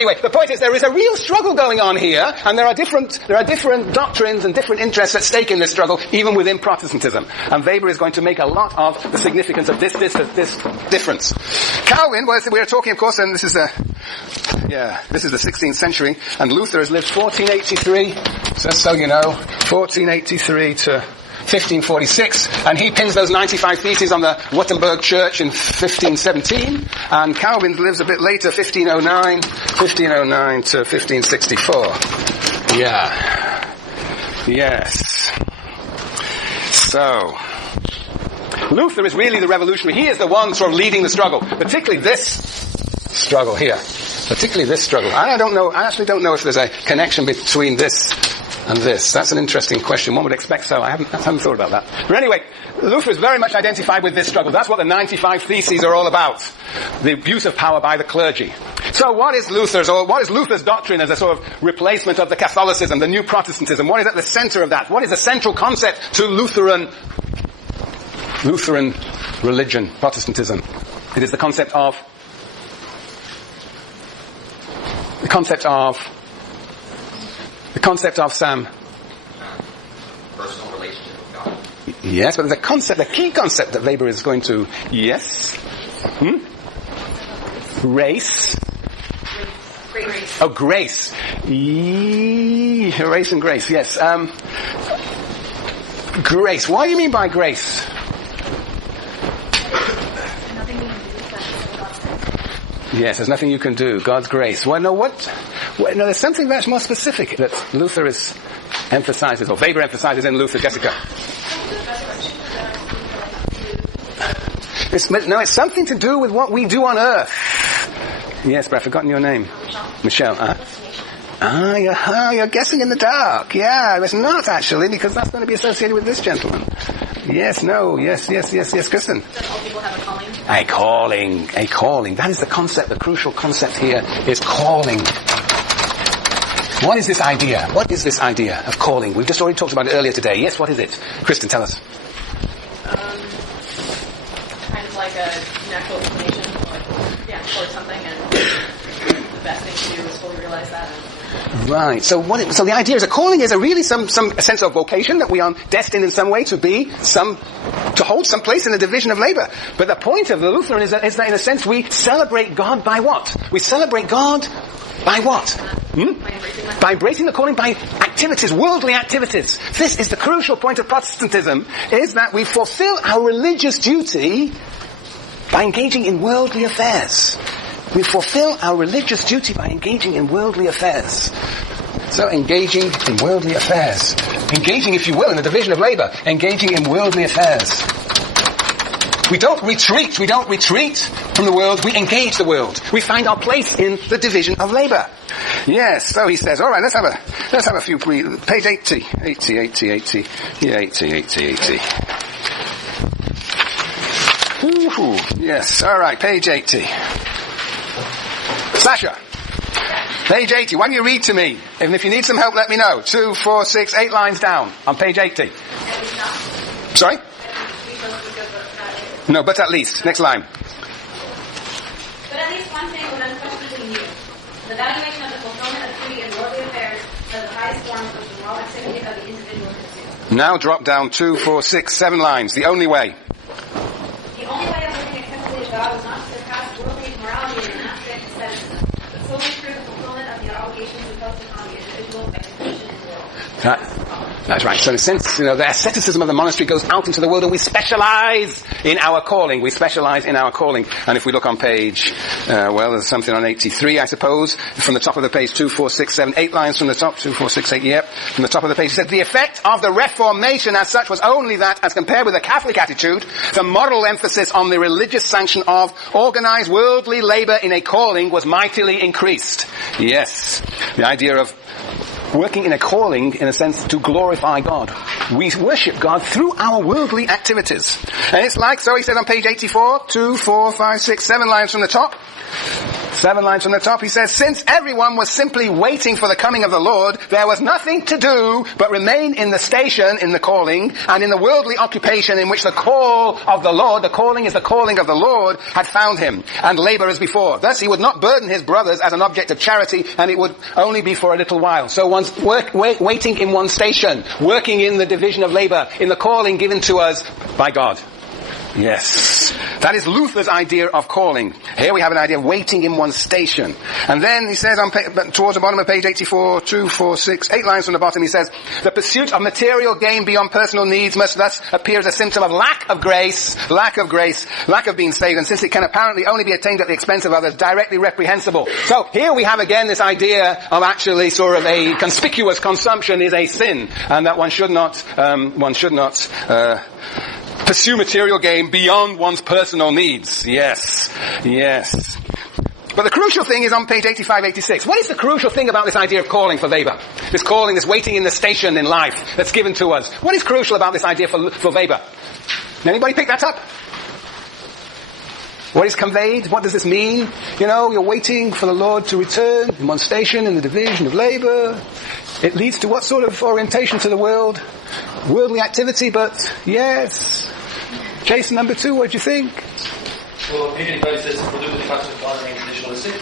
Anyway, the point is there is a real struggle going on here, and there are different doctrines and different interests at stake in this struggle, even within Protestantism. And Weber is going to make a lot of the significance of this difference. Calvin, well, we are talking, of course, and this is the 16th century, and Luther has lived 1483, just so you know, 1483 to 1546, and he pins those 95 Theses on the Wittenberg Church in 1517, and Calvin lives a bit later, 1509 to 1564. Yeah. Yes. So, Luther is really the revolutionary. He is the one sort of leading the struggle, particularly this struggle here. Particularly this struggle. I actually don't know if there's a connection between this and this. That's an interesting question. One would expect so. I haven't thought about that. But anyway, Luther is very much identified with this struggle. That's what the 95 Theses are all about. The abuse of power by the clergy. So what is Luther's doctrine as a sort of replacement of the Catholicism, the new Protestantism? What is at the center of that? What is the central concept to Lutheran religion, Protestantism? It is the concept of Sam. Personal relationship with God. Yes, but there's a key concept that Weber is going to, yes? Race. Grace. Oh, grace. Race and grace, yes. Grace. What do you mean by grace? Yes, there's nothing you can do. God's grace. Well, no, there's something much more specific that Luther emphasizes, or Weber emphasizes in Luther, Jessica. It's something to do with what we do on earth. Yes, but I've forgotten your name. Michelle. You're guessing in the dark. Yeah, it's not actually, because that's going to be associated with this gentleman. Yes, Kristen. All people have a calling. A calling. That is the concept, the crucial concept here is calling. What is this idea? What is this idea of calling? We've just already talked about it earlier today. Yes, what is it? Kristen, tell us. Kind of like a natural inclination towards something, and the best thing to do is fully realize that. Right. So the idea is a calling is really some sense of vocation that we are destined in some way to hold some place in the division of labor. But the point of the Lutheran is that in a sense we celebrate God by what? We celebrate God by what? By embracing the calling, by activities, worldly activities. This is the crucial point of Protestantism, is that we fulfill our religious duty by engaging in worldly affairs. We fulfill our religious duty by engaging in worldly affairs. So engaging in worldly affairs. Engaging, if you will, in the division of labor. Engaging in worldly affairs. We don't retreat from the world, we engage the world. We find our place in the division of labor. Yes, so he says, alright, let's have a few, page 80. Yeah, 80. Ooh, yes, alright, page 80. Sasha, page 80. Why don't you read to me? And if you need some help, let me know. 2, 4, 6, 8 lines down on page 80. Sorry? No, but at least. Next line. But at least one thing would unquestionably new. The valuation of the fulfillment of duty in worldly affairs as the highest form of the moral activity of the individual pursuit. Now drop down 2, 4, 6, 7 lines. The only way. The only way of living acceptably to God was not to surpass worldly morality in an abstract asceticism, but solely through the fulfillment of the obligations imposed upon the individual by completion in the world. That's right. So in a sense, the asceticism of the monastery goes out into the world and we specialize in our calling. And if we look on page, there's something on 83, I suppose. From the top of the page, 2, 4, 6, 7, 8 lines from the top. 2, 4, 6, 8, yep. From the top of the page, it says, the effect of the Reformation as such was only that, as compared with the Catholic attitude, the moral emphasis on the religious sanction of organized worldly labor in a calling was mightily increased. Yes. The idea of working in a calling, in a sense, to glorify God. We worship God through our worldly activities. And it's like, so he says on page 84, 2, 4, 5, 6, 7 lines from the top. 7 lines from the top, he says, since everyone was simply waiting for the coming of the Lord, there was nothing to do but remain in the station, in the calling, and in the worldly occupation in which the call of the Lord, the calling is the calling of the Lord, had found him, and labor as before. Thus he would not burden his brothers as an object of charity, and it would only be for a little while. So one's waiting in one station, working in the division of labor, in the calling given to us by God. Yes. That is Luther's idea of calling. Here we have an idea of waiting in one station. And then he says towards the bottom of page 84, 2, 4, 6, 8 lines from the bottom, he says, the pursuit of material gain beyond personal needs must thus appear as a symptom of lack of grace, lack of being saved, and since it can apparently only be attained at the expense of others, directly reprehensible. So here we have again this idea of actually sort of a conspicuous consumption is a sin, and that one should not pursue material gain beyond one's personal needs. Yes. But the crucial thing is on page 85, 86. What is the crucial thing about this idea of calling for Weber? This calling, this waiting in the station in life that's given to us. What is crucial about this idea for Weber? Anybody pick that up? What is conveyed? What does this mean? You're waiting for the Lord to return in one station in the division of labor. It leads to what sort of orientation to the world? Worldly activity, but yes. Jason, number 2, what do you think? Well, maybe anybody says we're looking at the concept of God remains traditionalistic.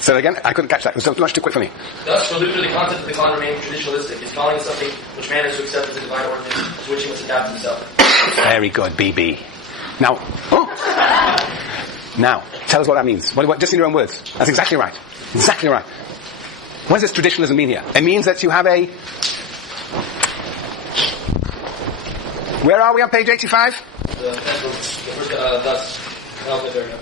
Say that again? I couldn't catch that. It was much too quick for me. Thus, for Luther, the concept of the God remains traditionalistic. He's calling something which man has to accept as a divine ordinance, to which he must adapt himself. Very good, BB. Now, tell us what that means. Just in your own words. That's exactly right. Exactly right. What does this traditionalism mean here? It means that you have a... Where are we on page 85?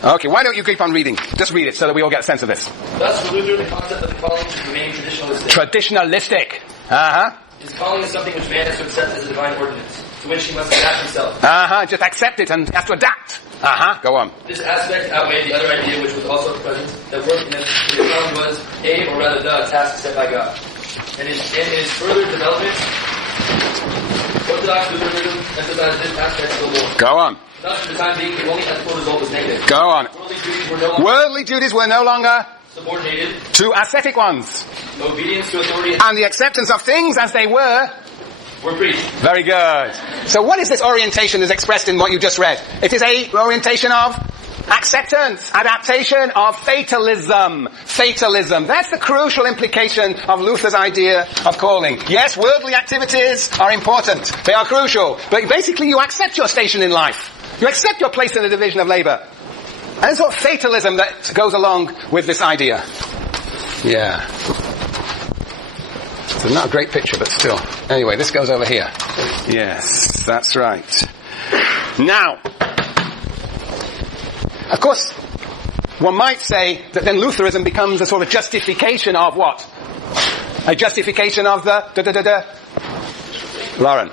Okay, why don't you keep on reading? Just read it so that we all get a sense of this. Thus, for Luther, the concept of the calling should remain traditionalistic. Traditionalistic. Uh-huh. His calling is something which man has to accept as a divine ordinance, to which he must adapt himself. Uh-huh, just accept it and have to adapt. Uh-huh, go on. This aspect outweighed the other idea which was also present, that work in the calling was a, or rather the, task set by God. And in his further development, Orthodox Lutheranism emphasized this aspect of the Lord. Go on. Thus, for the time being, the only ethical result was negative. Go on. Worldly duties were no longer subordinated to ascetic ones. Obedience to authority and the acceptance of things as they were preached. Very good. So what is this orientation that's expressed in what you just read? It is a orientation of acceptance, adaptation of fatalism. Fatalism. That's the crucial implication of Luther's idea of calling. Yes, worldly activities are important. They are crucial. But basically you accept your station in life. You accept your place in the division of labor. And there's sort of fatalism that goes along with this idea. Yeah. So not a great picture, but still. Anyway, this goes over here. Yes, that's right. Now, of course, one might say that then Lutheranism becomes a sort of justification of what? A justification of the Lauren.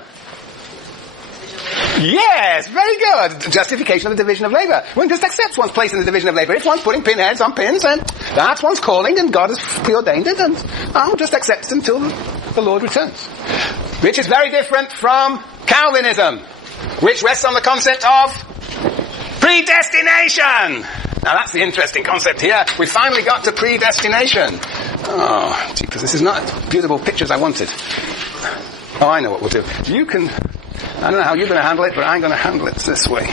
Yes, very good. Justification of the division of labor. One just accepts one's place in the division of labor. If one's putting pinheads on pins, and that's one's calling, and God has preordained it, and I'll just accept it until the Lord returns. Which is very different from Calvinism, which rests on the concept of predestination. Now that's the interesting concept here. We finally got to predestination. Oh, jeepers, this is not beautiful pictures I wanted. Oh, I know what we'll do. I don't know how you're going to handle it, but I'm going to handle it this way.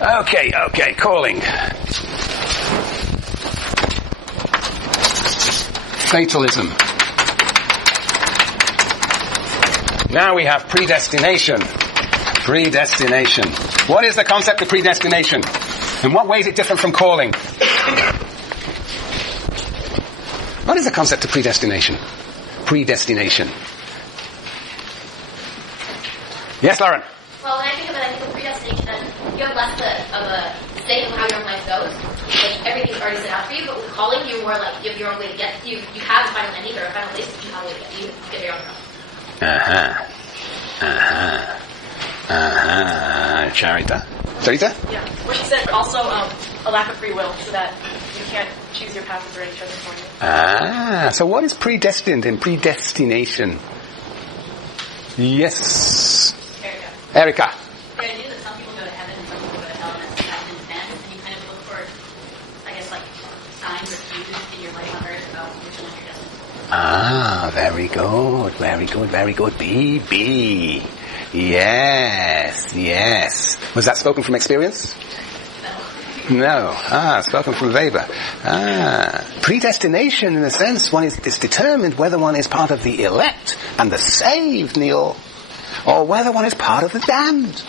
Okay, calling. Fatalism. Now we have predestination. Predestination. What is the concept of predestination? In what way is it different from calling? What is the concept of predestination? Predestination. Yes, Lauren? Well, when I think of it, I think of predestination as you have less of a say in how your life goes. Like, everything's already set out for you, but with calling, you're more like, you have your own way to get, you have a final ending or a final place, but you have a way to get, you get your own road. Charita? Charita? Yeah. What she said, also a lack of free will, so that you can't choose your path that's already chosen for you. So what is predestined in predestination? Yes. Erica. The idea that some people go to heaven and some people go to hell, and that's in advance, and you kind of look for in your life on earth about which one you're destined for. Ah, very good, very good, very good. BB. Yes. Was that spoken from experience? No. Spoken from Weber. Predestination, in a sense, one is determined whether one is part of the elect and the saved, Neil, or whether one is part of the damned.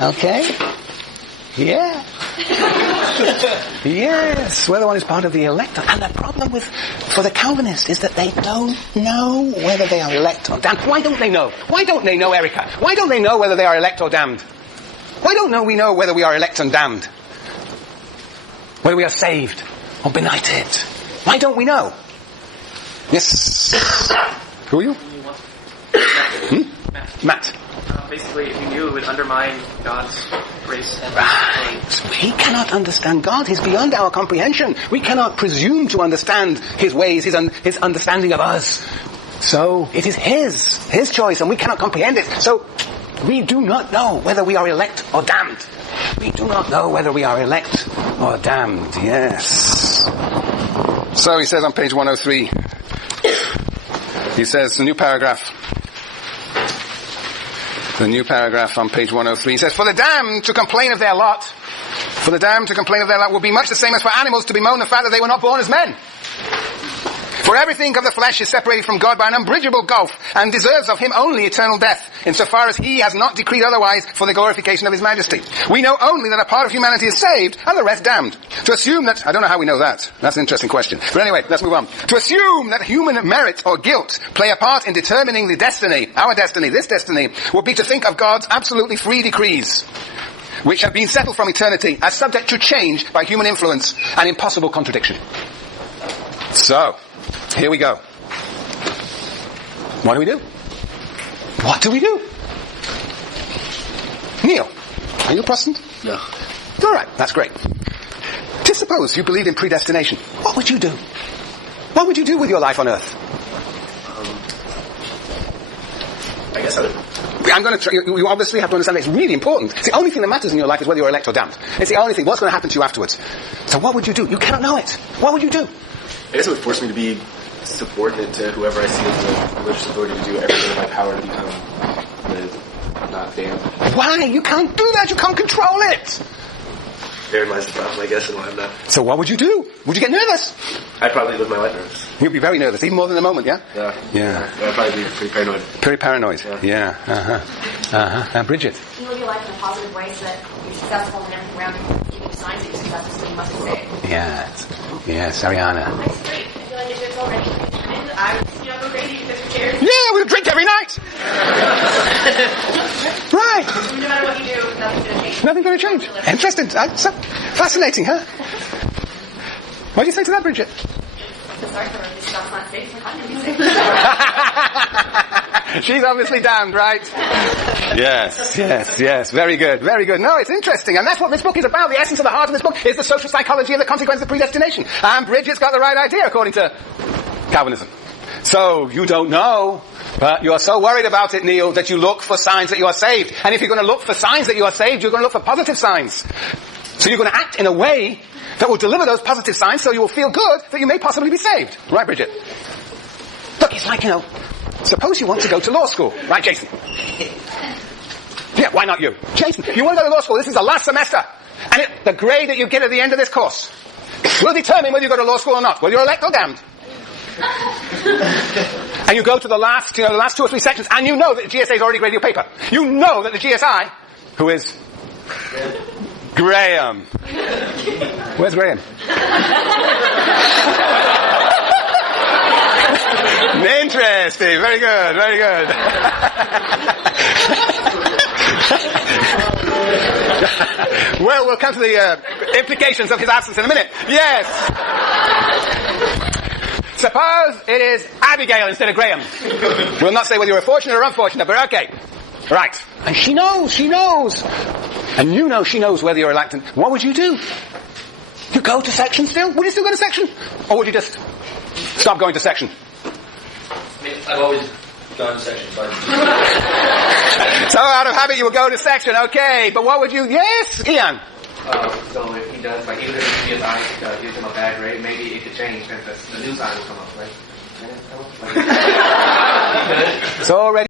Okay? Yeah. Yes, whether one is part of the elect. And the problem for the Calvinists is that they don't know whether they are elect or damned. Why don't they know? Why don't they know, Erica? Why don't they know whether they are elect or damned? Why don't we know whether we are elect and damned? Whether we are saved or benighted? Why don't we know? Yes. Who are you? Matt. Basically, if you knew, it would undermine God's grace and right. We cannot understand God. He's beyond our comprehension. We cannot presume to understand His ways, His understanding of us. So it is His choice, and we cannot comprehend it. So we do not know whether we are elect or damned. We do not know whether we are elect or damned. Yes. So he says on page 103. He says the new paragraph. The new paragraph on page 103 says, for the damned to complain of their lot will be much the same as for animals to bemoan the fact that they were not born as men. For everything of the flesh is separated from God by an unbridgeable gulf, and deserves of Him only eternal death, insofar as He has not decreed otherwise for the glorification of His majesty. We know only that a part of humanity is saved, and the rest damned. To assume that, I don't know how we know that. That's an interesting question. But anyway, let's move on. To assume that human merit or guilt play a part in determining the destiny, our destiny, this destiny, would be to think of God's absolutely free decrees, which have been settled from eternity, as subject to change by human influence and impossible contradiction. So, here we go. What do we do? What do we do? Neil, are you a Protestant? No. All right, that's great. Just suppose you believed in predestination. What would you do? What would you do with your life on earth? I guess I would. I'm going to try, you obviously have to understand that it's really important. It's the only thing that matters in your life is whether you're elect or damned. It's the only thing. What's going to happen to you afterwards? So what would you do? You cannot know it. What would you do? I guess it would force me to be subordinate to whoever I see as the religious authority, to do everything in my power to become not damned. Why? You can't do that. You can't control it. Therein lies the problem, I guess, and why I'm not. So what would you do? Would you get nervous? I'd probably live my life nervous. You'd be very nervous, even more than the moment, yeah? Yeah. I'd probably be pretty paranoid. Pretty paranoid. Yeah. Bridget? You live your life in a positive way so that you're successful and everything around you give you signs that you're successful, so you must be saved. Yes, Ariana. I agree. I feel like if it's already determined, I would, go crazy because who cares? Yeah, we'll drink every night! Right. No matter what you do, nothing's going to change. Nothing's going to change. Interesting. So fascinating, huh? What do you say to that, Bridget? Sorry for this stuff's not safe for fun. She's obviously damned, right? Yes. Very good. No, it's interesting. And that's what this book is about. The essence of the heart of this book is the social psychology of the consequence of predestination. And Bridget's got the right idea, according to Calvinism. So, you don't know, but you're so worried about it, Neil, that you look for signs that you are saved. And if you're going to look for signs that you are saved, you're going to look for positive signs. So you're going to act in a way that will deliver those positive signs so you will feel good that you may possibly be saved. Right, Bridget? Look, it's like, suppose you want to go to law school. Right, Jason? Yeah, why not you? Jason, you want to go to law school. This is the last semester. And the grade that you get at the end of this course will determine whether you go to law school or not, whether you're elect or damned. And you go to the last 2 or 3 sections, and you know that the GSA has already graded your paper. You know that the GSI, who is Graham. Where's Graham? Interesting. Very good. Well, we'll come to the implications of his absence in a minute. Yes. Suppose it is Abigail instead of Graham. We'll not say whether you're fortunate or unfortunate, but okay. Right. And she knows. And you know she knows whether you're elect. What would you do? You go to section still? Would you still go to section? Or would you just stop going to section? I've always gone to section. So out of habit you will go to section, okay. But what would you... Yes, Ian? So if he does, like even if the CSI gives him a bad grade, maybe it could change and the new sign will come up, right? It's already